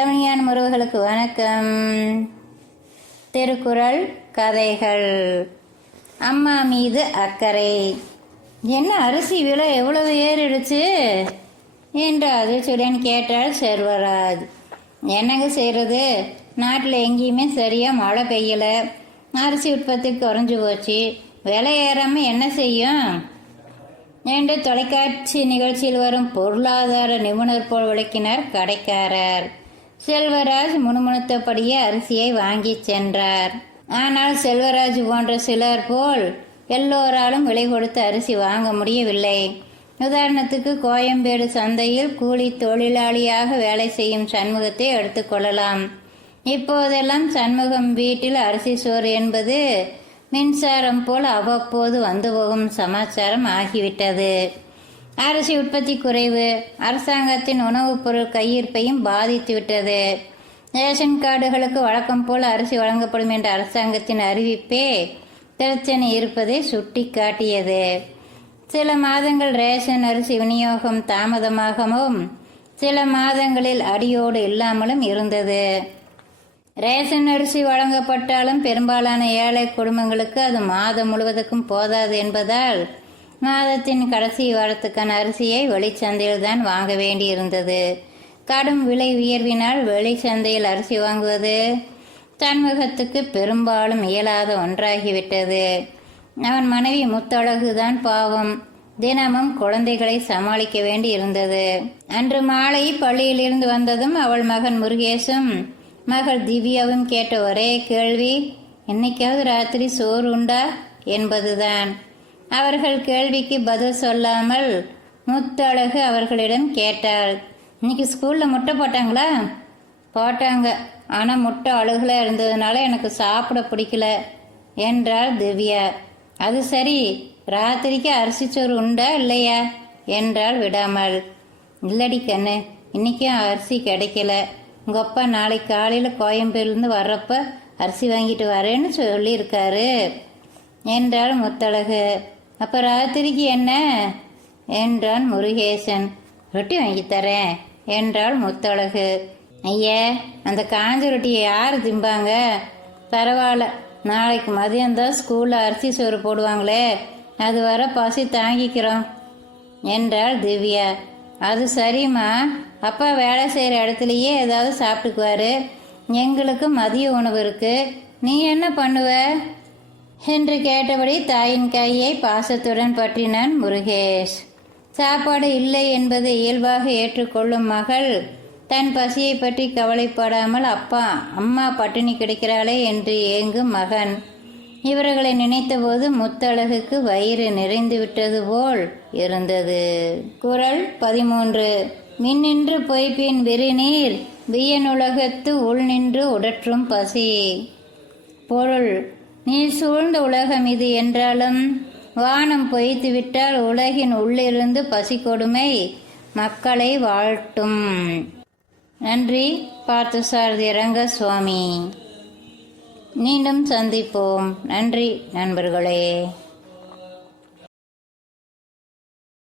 தமிழ்ஞான உறவுகளுக்கு வணக்கம். திருக்குறள் கதைகள். அம்மா மீது அக்கறை. என்ன அரிசி விலை எவ்வளவு ஏறிடுச்சு என்று அதிர்ச்சியுடன் கேட்டாள் செல்வராஜ். என்னங்க செய்கிறது, நாட்டில் எங்கேயுமே சரியாக மழை பெய்யலை, அரிசி உற்பத்தி குறைஞ்சி போச்சு, விலை ஏறாமல் என்ன செய்யும் என்று தொலைக்காட்சி நிகழ்ச்சியில் வரும் பொருளாதார நிபுணர் போல் விளக்கினார் கடைக்காரர். செல்வராஜ் முணுமுணுத்தபடியே அரிசியை வாங்கி சென்றார். ஆனால் செல்வராஜ் போன்ற சிலர் போல் எல்லோராலும் விலை கொடுத்து அரிசி வாங்க முடியவில்லை. உதாரணத்துக்கு கோயம்பேடு சந்தையில் கூலி தொழிலாளியாக வேலை செய்யும் சண்முகத்தை எடுத்துக்கொள்ளலாம். இப்போதெல்லாம் சண்முகம் வீட்டில் அரிசி சோறு என்பது மின்சாரம் போல் அவ்வப்போது வந்து போகும் சமாச்சாரம் ஆகிவிட்டது. அரிசி உற்பத்தி குறைவு அரசாங்கத்தின் உணவுப் பொருள் கையிருப்பையும் பாதித்துவிட்டது. ரேஷன் கார்டுகளுக்கு வழக்கம் போல் அரிசி வழங்கப்படும் என்ற அரசாங்கத்தின் அறிவிப்பே பிரச்சனை இருப்பதை சுட்டி காட்டியது. சில மாதங்கள் ரேஷன் அரிசி விநியோகம் தாமதமாகவும் சில மாதங்களில் அடியோடு இல்லாமலும் இருந்தது. ரேஷன் அரிசி வழங்கப்பட்டாலும் பெரும்பாலான ஏழை குடும்பங்களுக்கு அது மாதம் முழுவதுக்கும் போதாது என்பதால் மாதத்தின் கடைசி வாரத்துக்கான அரிசியை வெளிச்சந்தையில் தான் வாங்க வேண்டியிருந்தது. கடும் விலை உயர்வினால் வெளிச்சந்தையில் அரிசி வாங்குவது சண்முகத்துக்கு பெரும்பாலும் இயலாத ஒன்றாகிவிட்டது. அவன் மனைவி முத்தழகுதான் பாவம் தினமும் குழந்தைகளை சமாளிக்க வேண்டி இருந்தது. அன்று மாலை பள்ளியிலிருந்து வந்ததும் அவள் மகன் முருகேசும் மகள் திவ்யாவும் கேட்ட ஒரே கேள்வி, என்னைக்காவது ராத்திரி சோறு உண்டா என்பதுதான். அவர்கள் கேள்விக்கு பதில் சொல்லாமல் முத்தழகு அவர்களிடம் கேட்டாள், இன்னைக்கு ஸ்கூலில் முட்டை போட்டாங்களா? போட்டாங்க, ஆனால் முட்டை அழுகலாக இருந்ததுனால எனக்கு சாப்பிட பிடிக்கல என்றாள் திவ்யா. அது சரி, ராத்திரிக்கு அரிசி சோறு உண்டா இல்லையா என்றாள் விடாமல். இல்லடி கண்ணு, இன்னைக்கும் அரிசி கிடைக்கல. உங்கள் அப்பா நாளைக்கு காலையில் கோயம்பேடுலேருந்து வர்றப்ப அரிசி வாங்கிட்டு வரேன்னு சொல்லியிருக்காரு என்றாள் முத்தழகு. அப்போ ராத்திரிக்கு என்ன என்றான் முருகேசன். ரொட்டி வாங்கித்தரேன் என்றாள் முத்தழகு. ஐயா, அந்த காஞ்ச ரொட்டியை யார் திம்பாங்க? பரவாயில்ல, நாளைக்கு மதியம்தான் ஸ்கூலில் அரிசி சோறு போடுவாங்களே, அது வர பசி தாங்கிக்கிறோம் என்றாள் திவ்யா. அது சரிம்மா, அப்பா வேலை செய்கிற இடத்துலையே ஏதாவது சாப்பிட்டுக்குவாரு, எங்களுக்கு மதிய உணவு இருக்கு, நீ என்ன பண்ணுவ என்று கேட்டபடி தாயின் கையை பாசத்துடன் பற்றினான் முருகேஷ். சாப்பாடு இல்லை என்பதை இயல்பாக ஏற்றுக்கொள்ளும் மகள் தன் பசியை பற்றி கவலைப்படாமல் அம்மா பட்டினி கிடைக்கிறாளே என்று ஏங்கும் மகன். இவர்களை நினைத்தபோது முத்தழகுக்கு வயிறு நிறைந்து விட்டது போல் இருந்தது. குறள் 13. மின்னின்று பொய்ப்பின் விரிநீர் வியனுலகத்து உள் நின்று உடற்றும் பசி. பொருள், நீர் சூழ்ந்த உலகம் இது என்றாலும் வானம் பொய்த்துவிட்டால் உலகின் உள்ளிருந்து பசி கொடுமை மக்களை வாழ்த்தும். நன்றி. பார்த்தசாரதி ரங்கசுவாமி. மீண்டும் சந்திப்போம். நன்றி நண்பர்களே.